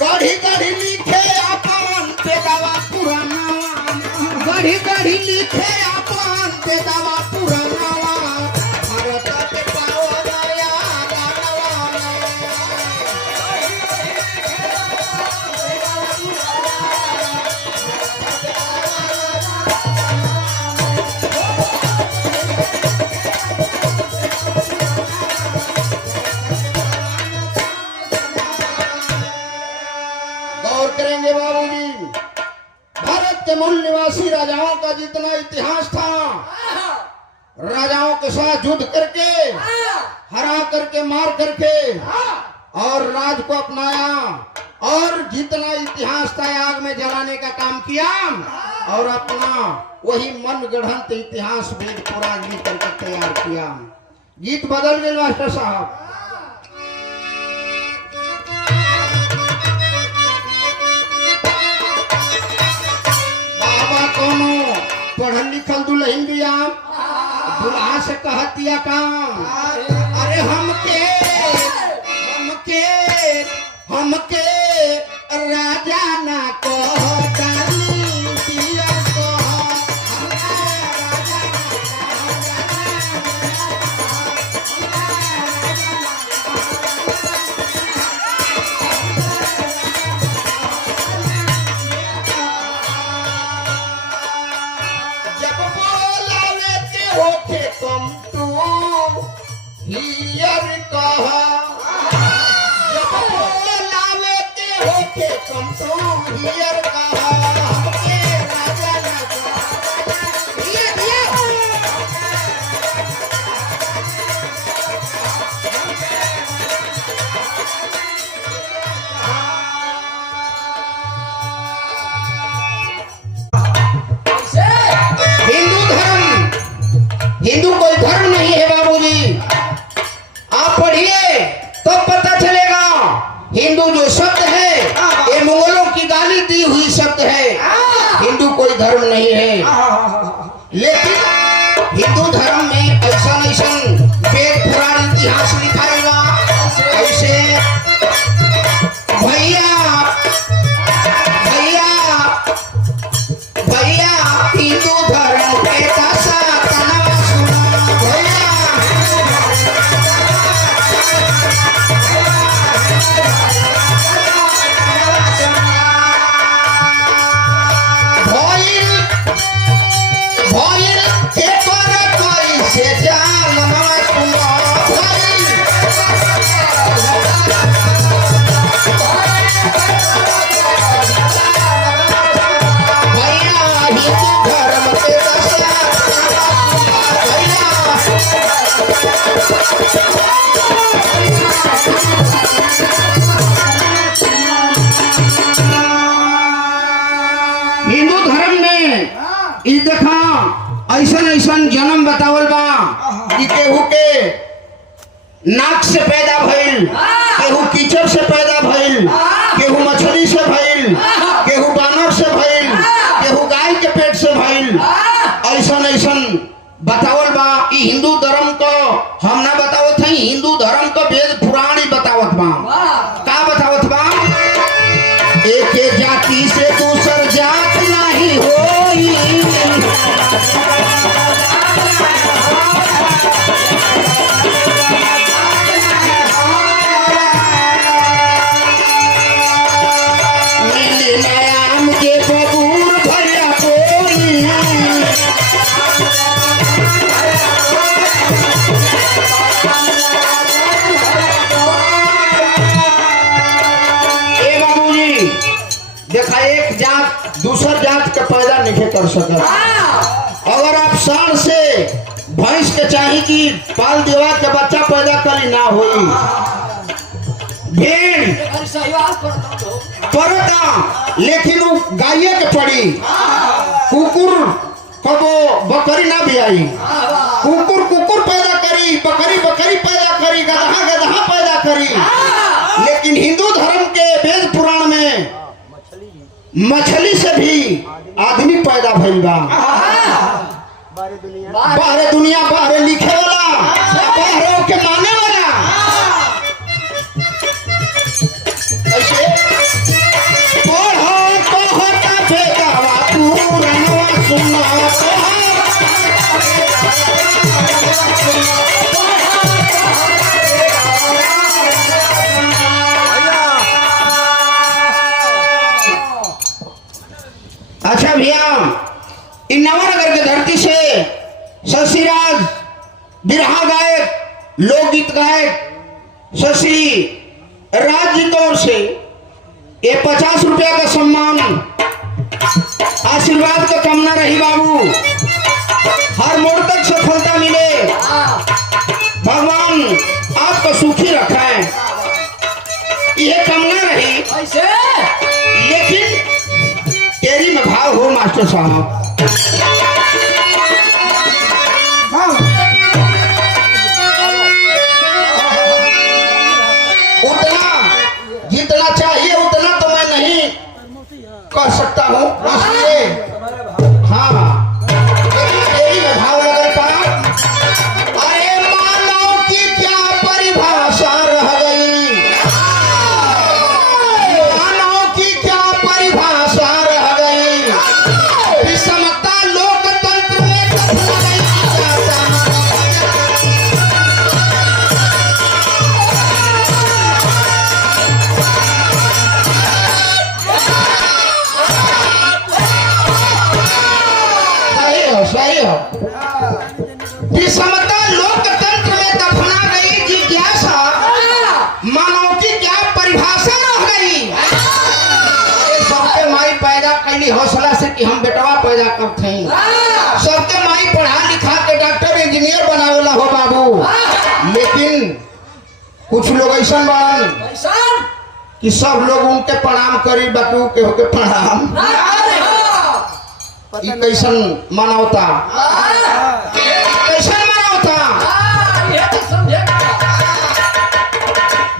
गढ़ी गढ़ी लिखे अपन पेदावा पुराना, गढ़ी गढ़ी लिखे अपन पेदावा पुराना, भारत के पावनया गानवा। गौर करेंगे बाबूजी, भारत के मूल निवासी राजाओं का जितना इतिहास था, राजाओं के साथ युद्ध करके, हरा करके, मार करके और राज को अपनाया, और जितना इतिहास था आग में जलाने का काम किया, और अपना वही मन गढ़ंत इतिहास वेद पुराण लिख करके तैयार किया। गीत बदल गए मास्टर साहब। पढ़ल लिखल दुल्हन बिया, दुल्हा से कहतिया काम, अरे हमके हमके हमके राजा ना कहो डाली पिया कहो, ओके कम टू हियर कहा, जब बोलावे के होके कम टू हियर कहा, हमके राजा ना कहा ये दिया। हिंदू कोई धर्म नहीं है बाबूजी, आप पढ़िए तो पता चलेगा। हिंदू जो शब्द है ये मुगलों की गाली दी हुई शब्द है, हिंदू कोई धर्म नहीं है। लेकिन हिंदू धर्म में ऐसा ऐसा वेद पुराण इतिहास लिखाएगा, ऐसे भैया भैया भैया हिंदू धर्म के दशा हिंदू धर्म में इस देखा ऐसा ऐसा जन्म बतावल बा कि केहू के नाक से पैदा भइल, केहू कीचड़ से पैदा भइल, केहू मछली से भइल, केहू बानर से भइल, केहू गाय के पेट से भइल, ऐसा ऐसा बतावल बा। ई हिंदू धर्म को हम ना बतावत हई, हिंदू धर्म को वेद पुराण ही बतावत बा। का बतावत बा? एक जाति से दूसर जात नहीं होई, मिले आम के बबूर भरिया कोई, देखा एक जात दूसर जात के पैदा नहीं कर सकता। अगर आप साल से भैंस के चाहिए कि पाल देवा के बच्चा पैदा करी ना होई, भेड़ पड़ता लेकिन वो गाये के पड़ी, कुकुर कबो बकरी ना भी आई, कुकुर कुकुर पैदा करी, बकरी बकरी पैदा करी, गधा गधा पैदा करी। लेकिन हिंदू धर्म के वेद पुराण में मछली से भी आदमी पैदा भइल बा। बाहरे दुनिया बाहरे लिखे वाला, बाहरों के माने वाला, ऐसे इन नवनगर के धरती से शशिराज बिरहा गायक लोकगीत गायक शशि राज जी की ओर से ये 50 रुपया का सम्मान आशीर्वाद का कामना रही बाबू। हर मोड़ तक सफलता मिले, भगवान आपको सुखी रखा है, यह कामना रही। लेकिन तेरी में भाव हो मास्टर साहब। उतना जितना चाहिए उतना तो मैं नहीं कर सकता हूँ, इसलिए हाँ तेरी में भाव लगल पा। अरे मानव की क्या परिभाषा रह गई, मानव की क्या परिभाषा रह गई, विषमता लोकतंत्र में दफन गई। सही हो, विषमता लोकतंत्र में दफना गई, जिज्ञासा मानव की क्या परिभाषा रह गई। सबके माई पैदा कैली हौसला से कि हम बेटवा पैदा करते हैं, सबके माई पढ़ा लिखा के डॉक्टर इंजीनियर बनावेला हो बाबू। लेकिन कुछ लोग ऐसा बन कि सब लोग उनके प्रणाम करी, बाकी के होके प्रणाम। कैसन मानवता, कैसन मानवता।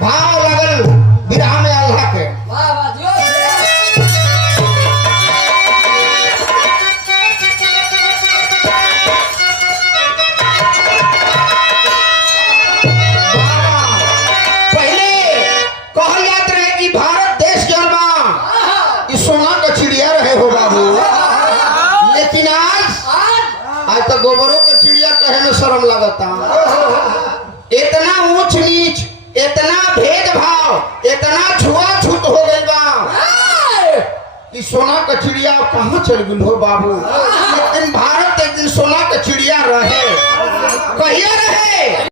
भाव लगल विरहा में अल्लाह के। पहले कहल जात रहे कि भारत देश जौन बा ई सोना का चिड़िया रहे हो बाबू। लेकिन आज तो गोबरों के चिड़िया कहे में शर्म लगता। इतना ऊंच नीच, इतना भेदभाव, इतना छुआछूत हो गई बा कि सोना का चिड़िया कहाँ चल गई हो बाबू। लेकिन भारत एक दिन सोना का चिड़िया रहे, कहिया रहे।